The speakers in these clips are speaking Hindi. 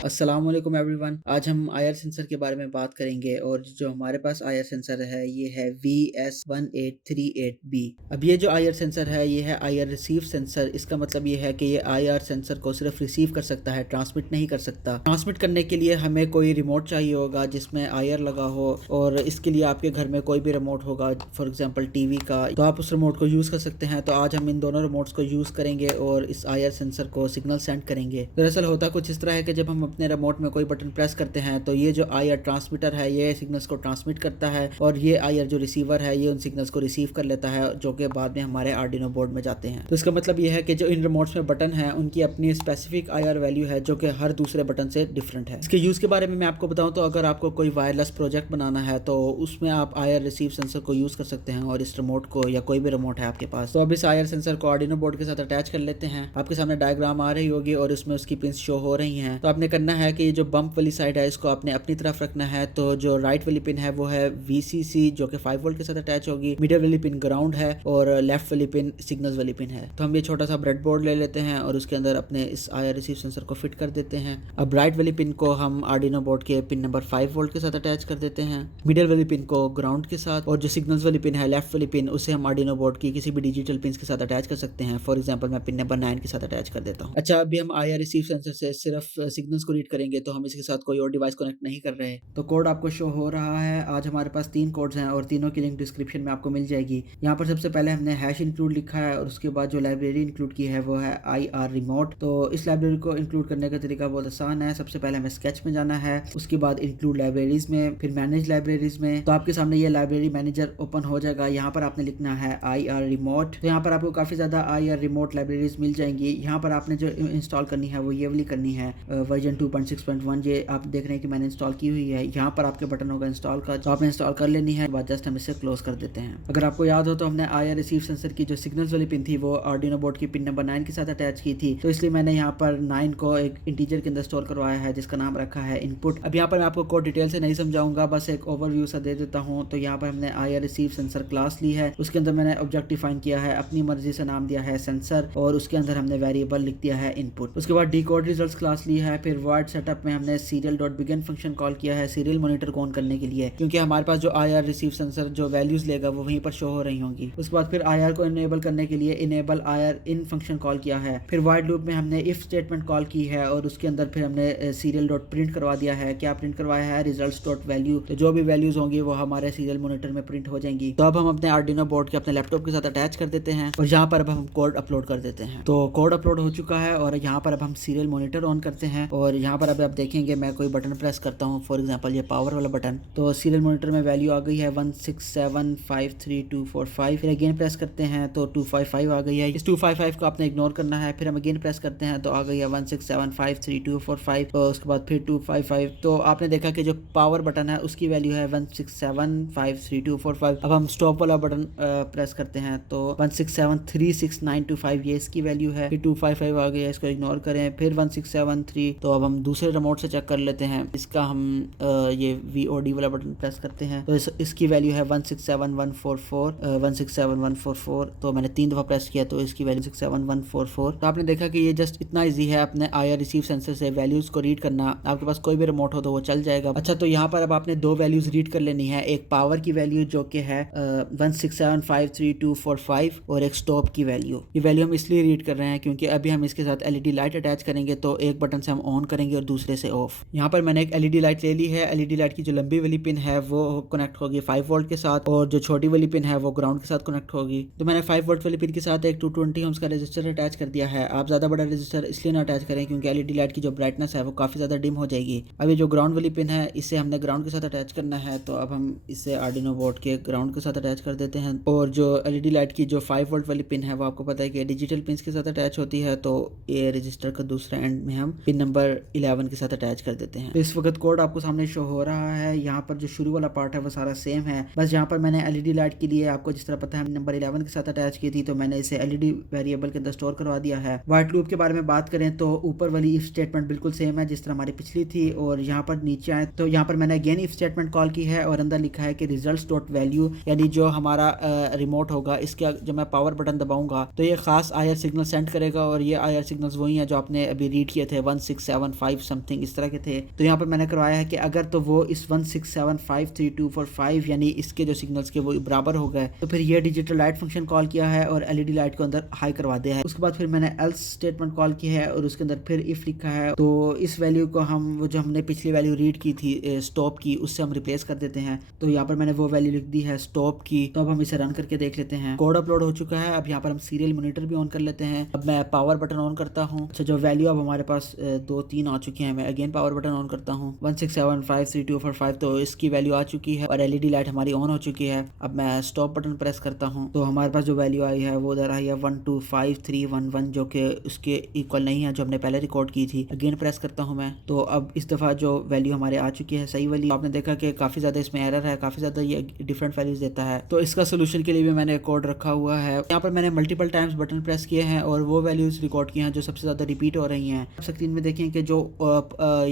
अस्सलाम वालेकुम एवरीवन। आज हम आईआर सेंसर के बारे में बात करेंगे और जो हमारे पास आईआर सेंसर है ये है VS1838B। अब ये जो आईआर सेंसर है ये है आईआर रिसीव सेंसर। इसका मतलब ये है कि ये आईआर सेंसर को सिर्फ रिसीव कर सकता है, ट्रांसमिट नहीं कर सकता। ट्रांसमिट करने के लिए हमें कोई रिमोट चाहिए होगा जिसमें आईआर लगा हो, और इसके लिए आपके घर में कोई भी रिमोट होगा, फॉर एग्जाम्पल टीवी का, तो आप उस रिमोट को यूज़ कर सकते हैं। तो आज हम इन दोनों रिमोट्स को यूज़ करेंगे और इस आईआर सेंसर को सिग्नल सेंड करेंगे। दरअसल होता कुछ इस तरह है कि जब हम अपने रिमोट में कोई बटन प्रेस करते हैं तो ये जो आईआर ट्रांसमीटर है ये सिग्नल्स को ट्रांसमिट करता है, और ये आईआर जो रिसीवर है ये उन सिग्नल्स को रिसीव कर लेता है, जो कि बाद में हमारे आर्डिनो बोर्ड में जाते हैं। तो इसका मतलब ये है कि जो इन रिमोट्स में बटन है उनकी अपनी स्पेसिफिक आईआर वैल्यू है जो कि हर दूसरे बटन से डिफरेंट है। इसके यूज़ के बारे में मैं आपको बताऊं तो अगर आपको कोई वायरलेस प्रोजेक्ट बनाना है तो उसमें आप आईआर रिसीव सेंसर को यूज़ कर सकते हैं, और इस रिमोट को या कोई भी रिमोट है आपके पास। तो अब इस आईआर सेंसर को आर्डिनो बोर्ड के साथ अटैच कर लेते हैं। आपके सामने डायग्राम आ रही होगी और उसमें उसकी पिंस शो हो रही हैं। तो आपने करना है कि ये जो बम्प वाली साइड है इसको आपने अपनी तरफ रखना है। तो जो राइट वाली पिन है वो है VCC जो कि 5 वोल्ट के साथ अटैच होगी, मिडिल वाली पिन ग्राउंड है और लेफ्ट वाली पिन सिग्नल्स वाली पिन है। तो हम ये छोटा सा ब्रेड बोर्ड ले लेते हैं और उसके अंदर अपने इस आईआर रिसीव सेंसर को फिट कर देते हैं। अब राइट वाली पिन को हम आर्डिनो बोर्ड के पिन नंबर 5 वोल्ट के साथ अटैच कर देते हैं, मिडिल वाली पिन को ग्राउंड के साथ, और जो सिग्नल्स वाली पिन है लेफ्ट वाली पिन उसे हम आर्डिनो बोर्ड की किसी भी डिजिटल पिन के साथ अटैच कर सकते हैं। फॉर एग्जाम्पल मैं पिन नंबर 9 के साथ अटैच कर देता हूँ। अच्छा, अभी हम आईआर रिसीव सेंसर से सिर्फ सिग्नल्स को रीड करेंगे, तो हम इसके साथ कोई और डिवाइस कनेक्ट नहीं कर रहे। तो कोड आपको शो हो रहा है। आज हमारे पास 3 कोड्स हैं और तीनों की लिंक डिस्क्रिप्शन में आपको मिल जाएगी। यहाँ पर सबसे पहले हमने हैश इंक्लूड लिखा है और उसके बाद जो लाइब्रेरी इंक्लूड की है वो है आईआर रिमोट। तो इस लाइब्रेरी को इंक्लूड करने का तरीका बहुत आसान है। सबसे पहले हमें स्केच में जाना है, उसके बाद इंक्लूड लाइब्रेरीज में, फिर मैनेज लाइब्रेरीज में। तो आपके सामने ये लाइब्रेरी मैनेजर ओपन हो जाएगा। यहाँ पर आपने लिखना है आईआर रिमोट। तो यहाँ पर आपको काफी ज्यादा आईआर रिमोट लाइब्रेरीज मिल जाएंगी। यहाँ पर आपने जो इंस्टॉल करनी है वो ये वाली करनी है, वर्जन 2.6.1। ये आप देख रहे हैं कि मैंने इंस्टॉल की हुई है। यहाँ पर आपके बटन होगा इंस्टॉल का, जो आपने इंस्टॉल कर लेनी है। बाद जस्ट हम इसे क्लोज कर देते हैं। अगर आपको याद हो तो हमने आईआर रिसीव सेंसर की जो सिग्नल्स वाली पिन थी वो आर्डिनो बोर्ड की पिन नंबर 9 के साथ अटैच की थी, तो इसलिए मैंने यहाँ पर 9 को एक इंटीजर के अंदर स्टोर करवाया है जिसका नाम रखा है इनपुट। अब यहाँ पर मैं आपको कोड डिटेल से नहीं समझाऊंगा, बस एक ओवरव्यू सा दे देता हूँ। तो यहाँ पर हमने आईआर रिसीव सेंसर क्लास ली है, उसके अंदर मैंने ऑब्जेक्ट डिफाइन किया है, अपनी मर्जी से नाम दिया है सेंसर, और उसके अंदर हमने वेरिएबल लिख दिया है इनपुट। उसके बाद डिकोड रिजल्ट्स क्लास ली है। फिर वर्ड सेटअप में हमने serial dot begin function call किया है सीरियल मॉनिटर को ऑन करने के लिए, क्योंकि हमारे पास जो आईआर रिसीव सेंसर जो वैल्यूज लेगा वो वहीं पर शो हो रही होंगी। उसके बाद फिर आईआर को इनेबल करने के लिए इनेबल आईआर इन फंक्शन कॉल किया है। फिर वाइड लूप में हमने इफ स्टेटमेंट कॉल की है और उसके अंदर फिर हमने सीरियल डॉट प्रिंट करवा दिया है। क्या प्रिंट करवाया है? Results dot value. तो जो भी वैल्यूज होंगी वो हमारे सीरियल मॉनिटर में प्रिंट हो जाएंगी। तो अब हम अपने आर्डिनो बोर्ड के अपने लैपटॉप के साथ अटैच कर देते हैं और यहाँ पर अब हम कोड अपलोड कर देते हैं। तो कोड अपलोड हो चुका है और यहाँ पर अब हम सीरियल मॉनिटर ऑन करते हैं, और यहाँ पर अब आप देखेंगे मैं कोई बटन प्रेस करता हूँ, फॉर एग्जांपल ये पावर वाला बटन। तो सीरियल मॉनिटर में वैल्यू आ गई है 16753 फिर अगेन प्रेस करते हैं तो 255 आ गई है। इस 255 को आपने इग्नोर करना है। फिर हम अगेन प्रेस करते हैं तो आ गई है 16753 तो उसके बाद फिर 255। तो आपने देखा कि जो पावर बटन है उसकी वैल्यू है 16753 अब हम स्टॉप वाला बटन प्रेस करते हैं तो 167366925 ये इसकी वैल्यू है। फिर 255 आ गई है, इसको इग्नोर करें। फिर 1673। तो अब हम दूसरे रिमोट से चेक कर लेते हैं। इसका हम ये VOD वाला बटन प्रेस करते हैं तो इसकी वैल्यू है 1671144 तो मैंने 3 दफा प्रेस किया तो इसकी वैल्यू 1671144। तो आपने देखा कि ये जस्ट इतना इजी है अपने आईआर रिसीव सेंसर से वैल्यूज को रीड करना। आपके पास कोई भी रिमोट हो तो वो चल जाएगा। अच्छा, तो यहाँ पर अब आपने 2 वैल्यूज रीड कर लेनी है, एक पावर की वैल्यू जो कि है 16753 और एक स्टॉप की वैल्यू। ये वैल्यू हम इसलिए रीड कर रहे हैं क्योंकि अभी हम इसके साथ LED लाइट अटैच करेंगे, तो एक बटन से हम ऑन करेंगे और दूसरे से ऑफ। यहाँ पर मैंने एक LED लाइट ले ली है। LED लाइट की जो लंबी वाली पिन है वो कनेक्ट होगी 5 वोल्ट के साथ, और जो छोटी वाली पिन है वो ग्राउंड के साथ कनेक्ट होगी। तो मैंने 5 वोल्ट वाली पिन के साथ एक 220 ओम्स का रेजिस्टर अटैच कर दिया है। आप ज्यादा बड़ा रेजिस्टर इसलिए ना अटैच करें क्योंकि LED लाइट की जो ब्राइटनेस है वो काफी ज्यादा डिम हो जाएगी। अब ये जो ग्राउंड वाली पिन है इसे हमने ग्राउंड के साथ अटैच करना है, तो अब हम इसे आर्डिनो बोर्ड के ग्राउंड के साथ अटैच कर देते हैं। और जो LED लाइट की जो 5 वोल्ट वाली पिन है वो आपको पता है कि डिजिटल पिन के साथ अटैच होती है, तो ये रजिस्टर का दूसरा एंड में हम पिन नंबर नंबर 11 के साथ अटैच कर देते हैं। तो इस वक्त कोड आपको सामने शो हो रहा है। यहाँ पर जो शुरू वाला पार्ट है वो सारा सेम है, बस यहाँ पर मैंने एलईडी लाइट के लिए आपको जिस तरह पता है नंबर 11 के साथ अटैच की थी, तो मैंने इसे एलईडी वेरिएबल के अंदर स्टोर करवा दिया है। व्हाइट लूप के बारे में बात करें तो ऊपर वाली इफ स्टेटमेंट बिल्कुल सेम है जिस तरह हमारी पिछली थी, और यहाँ पर नीचे आए तो यहाँ पर मैंने अगेन इफ स्टेटमेंट कॉल की है और अंदर लिखा है कि रिजल्ट्स डॉट वैल्यू, यानी जो हमारा रिमोट होगा इसके जब मैं पावर बटन दबाऊंगा तो ये खास आईआर सिग्नल सेंड करेगा, और ये आईआर सिग्नल्स वही हैं जो आपने अभी रीड किए थे 1675 समथिंग इस तरह के थे। तो यहाँ पर मैंने करवाया है कि अगर तो वो इस 16753245 यानी इसके जो सिग्नल्स के वो बराबर हो गए तो फिर ये डिजिटल लाइट फंक्शन कॉल किया है और एलईडी लाइट को अंदर हाई करवा दिया है। उसके बाद फिर मैंने एल्स स्टेटमेंट कॉल की है और उसके अंदर फिर इफ लिखा है। तो इस वैल्यू को हम वो जो हमने पिछली वैल्यू रीड की थी स्टॉप की, उससे हम रिप्लेस कर देते हैं। तो यहाँ पर मैंने वो वैल्यू लिख दी है स्टॉप की। तो अब हम इसे रन करके देख लेते हैं। कोड अपलोड हो चुका है। अब यहाँ पर हम सीरियल मॉनिटर भी ऑन कर लेते हैं। अब मैं पावर बटन ऑन करता हूँ। अच्छा, जो वैल्यू अब हमारे पास 2-3 आ चुकी है, मैं अगेन पावर बटन ऑन करता हूँ 16753245, तो इसकी वैल्यू आ चुकी है और एलईडी लाइट हमारी ऑन हो चुकी है। अब मैं स्टॉप बटन प्रेस करता हूँ तो हमारे पास जो वैल्यू आई है वो उधर आई है 125311, जो कि उसके इक्वल नहीं है जो हमने पहले रिकॉर्ड की थी। अगेन प्रेस करता हूँ मैं, तो अब इस दफ़ा जो वैल्यू हमारे आ चुकी है सही वाली। आपने देखा कि काफ़ी ज़्यादा इसमें एरर है, काफ़ी ज़्यादा ये डिफरेंट वैल्यूज देता है। तो इसका सोल्यूशन के लिए भी मैंने कोड रखा हुआ है। यहाँ पर मैंने मल्टीपल टाइम्स बटन प्रेस किए हैं और वो वैल्यूज रिकॉर्ड किए हैं जो सबसे ज़्यादा रिपीट हो रही हैं। आप स्क्रीन में देखें कि जो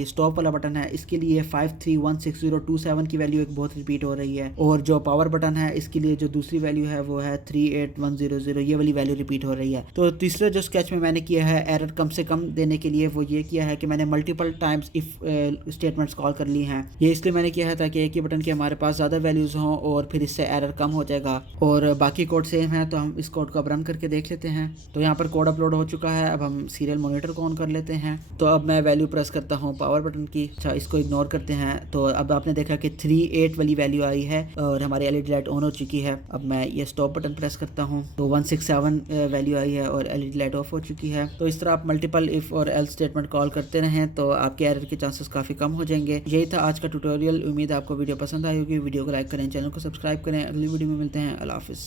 स्टॉप वाला बटन है इसके लिए 531627 की वैल्यू एक बहुत रिपीट हो रही है, और जो पावर बटन है इसके लिए जो दूसरी वैल्यू है वो है 38100, ये वाली वैल्यू रिपीट हो रही है। तो तीसरे जो स्केच में मैंने किया है एरर कम से कम देने के लिए वो ये किया है कि मैंने multiple times if statements call कर ली हैं। ये इसलिए मैंने किया है ताकि एक ही बटन के हमारे पास ज़्यादा वैल्यूज हों और फिर इससे एरर कम हो जाएगा। और बाकी कोड सेम है, तो हम इस कोड को अब रन करके देख लेते हैं। तो यहाँ पर कोड अपलोड हो चुका है। अब हम सीरियल मॉनिटर को ऑन कर लेते हैं। तो अब मैं वैल्यू प्रेस करता हूँ पावर बटन की। अच्छा, इसको इग्नोर करते हैं। तो अब आपने देखा कि 38 वाली वैल्यू आई है और हमारी एलईडी लाइट ऑन हो चुकी है। अब मैं ये स्टॉप बटन प्रेस करता हूँ तो 167 वैल्यू आई है और एलईडी लाइट ऑफ हो चुकी है। तो इस तरह आप मल्टीपल इफ और एल्स स्टेटमेंट कॉल करते रहें तो आपके एरर के चांसेस काफ़ी कम हो जाएंगे। यही था आज का ट्यूटोरियल। उम्मीद है आपको वीडियो पसंद आई होगी। वीडियो को लाइक करें, चैनल को सब्सक्राइब करें। अगली वीडियो में मिलते हैं। अल्लाह हाफिज़।